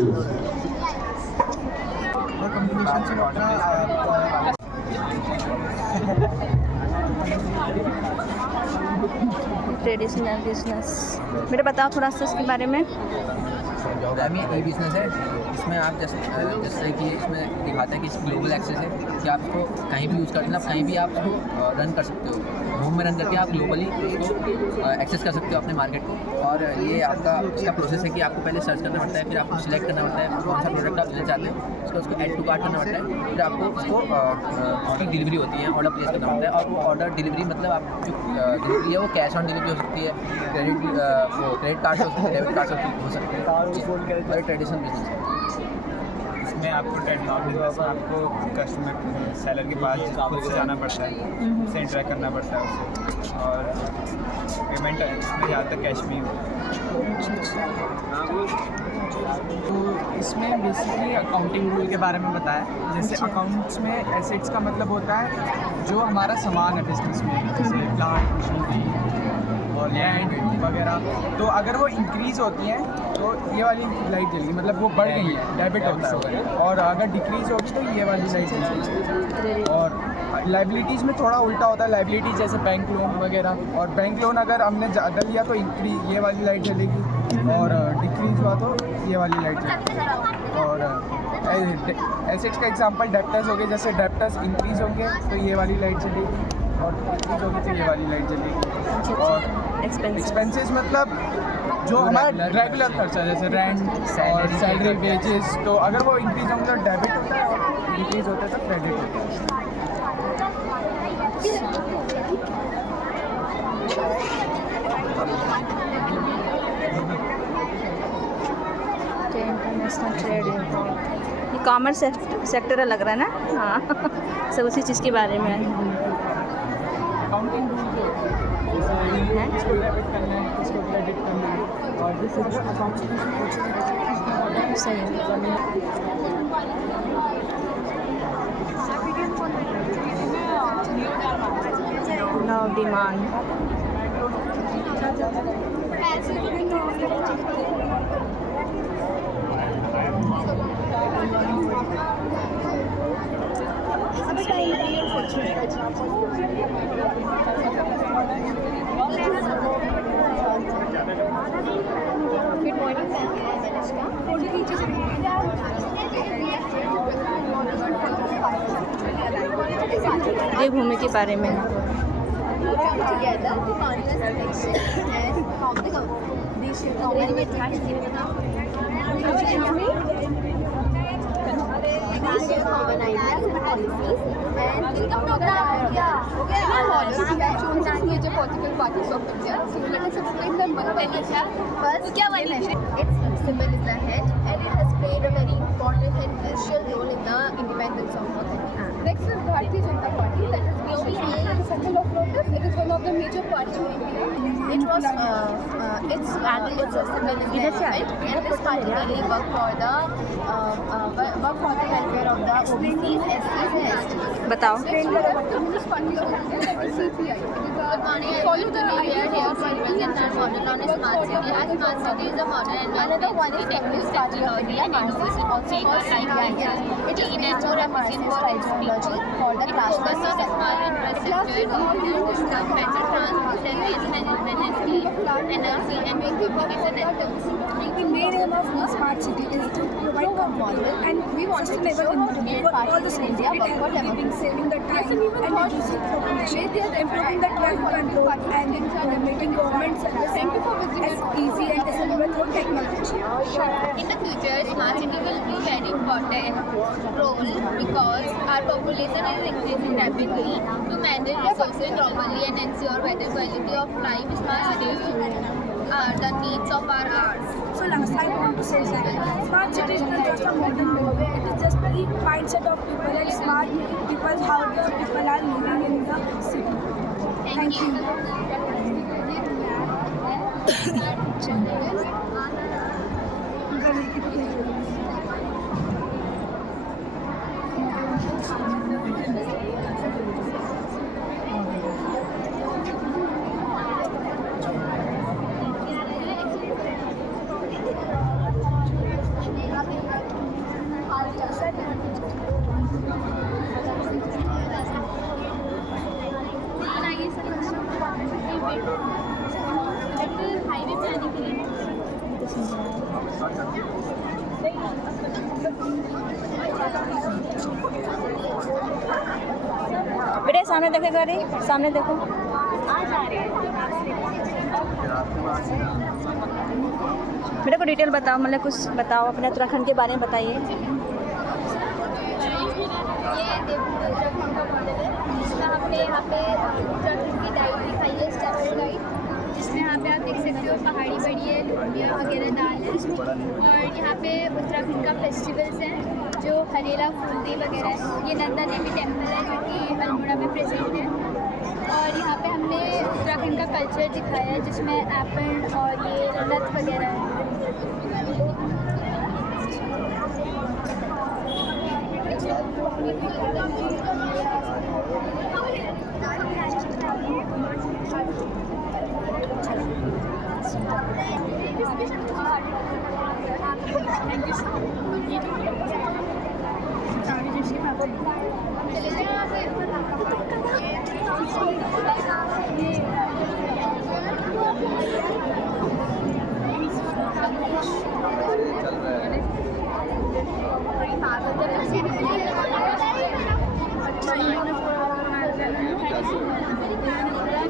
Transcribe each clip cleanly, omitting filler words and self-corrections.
और कम्युनिकेशन से अपना ट्रेडिशनल बिजनेस, बेटा बताओ थोड़ा सा इसके बारे में। ई बिज़नेस है। इसमें आप जैसे कि इसमें दिखाता है कि इस ग्लोबल एक्सेस है कि आपको कहीं भी यूज़ करना, कहीं भी आप उसको रन कर सकते हो। होम में रन करके आप ग्लोबली उसको एक्सेस कर सकते हो अपने मार्केट को। और ये आपका इसका प्रोसेस है कि आपको पहले सर्च करना पड़ता है, फिर आपको सिलेक्ट करना पड़ता है कौन सा प्रोडक्ट आप लेना चाहते हैं, उसको ऐड टू कार्ट करना पड़ता है, फिर आपको उसको उसकी डिलीवरी होती है, ऑर्डर प्लेस करना पड़ता है। और वो ऑर्डर डिलीवरी मतलब आप जो डिलीवरी है वो कैश ऑन डिलीवरी हो सकती है, क्रेडिट कार्ड से हो सकती है, डेबिट कार्ड से हो सकती है। और ट्रेडिशनल बिजनेस है। इसमें आपको आपको कस्टमर सेलर के पास खुद से जाना पड़ता है, उससे इंटरेक्ट करना पड़ता है उससे, और पेमेंट इसमें ज़्यादातर कैश में ही होता है। तो इसमें बेसिकली अकाउंटिंग रूल के बारे में बताया। जैसे अकाउंट्स में एसेट्स का मतलब होता है जो हमारा सामान है बिजनेस में, जैसे प्लांट मशीनरी और लैंड वगैरह। तो अगर वो इंक्रीज़ होती हैं तो ये वाली लाइट जलेगी, मतलब वो बढ़ गई है, डेबिट होता है। और अगर डिक्रीज़ होगी तो ये वाली लाइट जलेगी। और लाइबिलिटीज़ में थोड़ा उल्टा होता है, लाइबिलिटीज़ जैसे बैंक लोन वगैरह। और बैंक लोन अगर हमने ज़्यादा लिया तो इंक्रीज ये वाली लाइट जलेगी, और डिक्रीज़ हुआ तो ये वाली लाइट जलेगी। और एसेट्स का एग्जांपल डेप्टर्स हो गए, जैसे डेप्टर्स इंक्रीज़ होंगे तो ये वाली लाइट जलेगी, और डिक्रीज़ होगी तो ये वाली लाइट जलेगी। और एक्सपेंसेस मतलब जो हमारा रेगुलर खर्चा, जैसे रेंट और सैलरी वेजेस, तो अगर वो इंक्रीज होंगे तो डेबिट होता है, और डिक्रीज होता है तो क्रेडिट होता है। इंटरनेशनल ट्रेड, ये कॉमर्स सेक्टर लग रहा है ना। हाँ सब उसी चीज़ के बारे में है। अकाउंटिंग रूल है, इसको डेबिट करना है, इसको क्रेडिट करना है, और जैसे सही है। No demand. ये भूमि के बारे में है। common ideas and policies, and in the program, major political parties of India. So let us explain them one by one. First, its symbol is the head, and it has played a very important and crucial role in the independence of India. Next is Bharatiya Janata Party, that is basically the symbol of lotus. It is one of the major parties in India. It was its symbol is the elephant, and this party really work for the welfare of the OBCs, SCs and STs. बताओ। Communist Party of India, that is CPI. Follow the idea here for represent our model on a smart city. As smart city is a modern environment, technology and innovation also called CPI. It is meant to represent for technology for the classroom. It focuses on smart infrastructure, better transport and waste management, energy and communication networks. The main aim of the smart city is to provide comfort and sustainable mobility for all the citizens. It helps in saving the time and reducing population, improving the traffic control, and making government services as easy and accessible through technology. In the future, smart city will be very important role because our population is increasing rapidly. To manage resources properly and ensure better quality of life, smart cities are the needs of our hours. So last I want to say that smart city is not just a modern building, it is just the mindset of people and smart people, how the people are living in the city. Thank you. सामने देखे गाड़ी, सामने देखो। बेटा को डिटेल बताओ, मतलब कुछ बताओ अपने उत्तराखंड के बारे में बताइए। ये देवभूमि उत्तराखंड का मॉडल है, जिसमें हमने यहाँ पे उत्तराखंड की डाइट दिखाई है, स्टेपल डाइट, जिसमें यहाँ पे आप देख सकते हो पहाड़ी बड़ी है, लुंडिया वगैरह दाल है। और यहाँ पे उत्तराखंड का फेस्टिवल्स हैं, जो हरेला फूलदेव वगैरह है। ये नंदा देवी टेम्पल है, जो कि अल्मोड़ा में प्रेजेंट है। और यहाँ पे हमने उत्तराखंड का कल्चर दिखाया है, जिसमें एपल और ये नथ वगैरह है।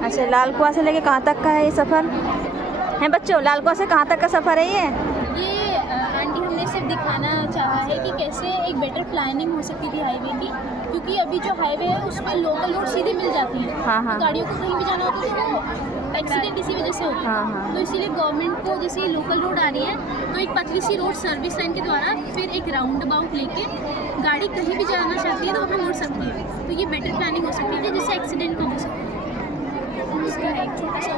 अच्छा, लाल कुआं से लेके कहाँ तक का है ये सफ़र है बच्चों? लाल कुआं से कहाँ तक का सफ़र है ये? ये आंटी हमने सिर्फ दिखाना चाहा है कि कैसे एक बेटर प्लानिंग हो सकती थी हाईवे की, क्योंकि अभी जो हाईवे है उसमें लोकल रोड सीधे मिल जाती है। हाँ, हाँ। गाड़ियों को कहीं भी जाना होता है तो एक्सीडेंट इसी वजह से होता है। हाँ, हाँ। तो इसीलिए गवर्नमेंट को जैसे लोकल रोड आ रही है तो एक पतली सी रोड सर्विस लाइन के द्वारा फिर एक राउंड अबाउट लेके गाड़ी कहीं भी जाना चाहती है तो वहाँ मुड़ सकती है। तो ये बेटर प्लानिंग हो सकती है जिससे एक्सीडेंट कम हो सकता है। उसका एक छोटा सा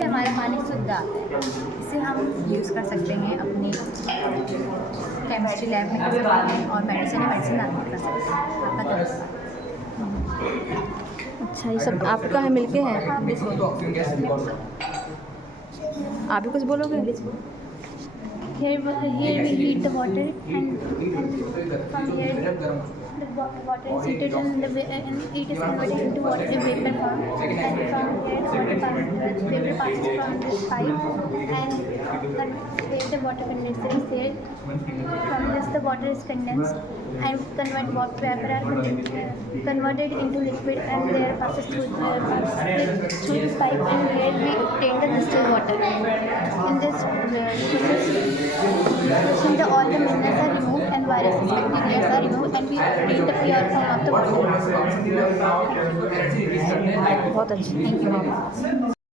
हमारा पानी शुद्ध आता है, इसे हम यूज़ कर सकते हैं अपनी केमिस्ट्री लैब में कर सकते हैं और मेडिसिन लाने कर सकते हैं। आपका क्या? अच्छा, ये सब आपका है मिलके हैं? आप भी कुछ बोलोगे? Here we heat the water and from here the water is heated and it is converted into water in vapor form, and from here the vapor passes from this pipe and here the water condenser is there. From this the water is condensed and vapor are converted into liquid and there passes through this pipe and here we obtain the distilled water. In this process, all the minerals are removed and viruses and bacteria are removed and we obtain the pure form of the water. बहुत अच्छी। Thank you.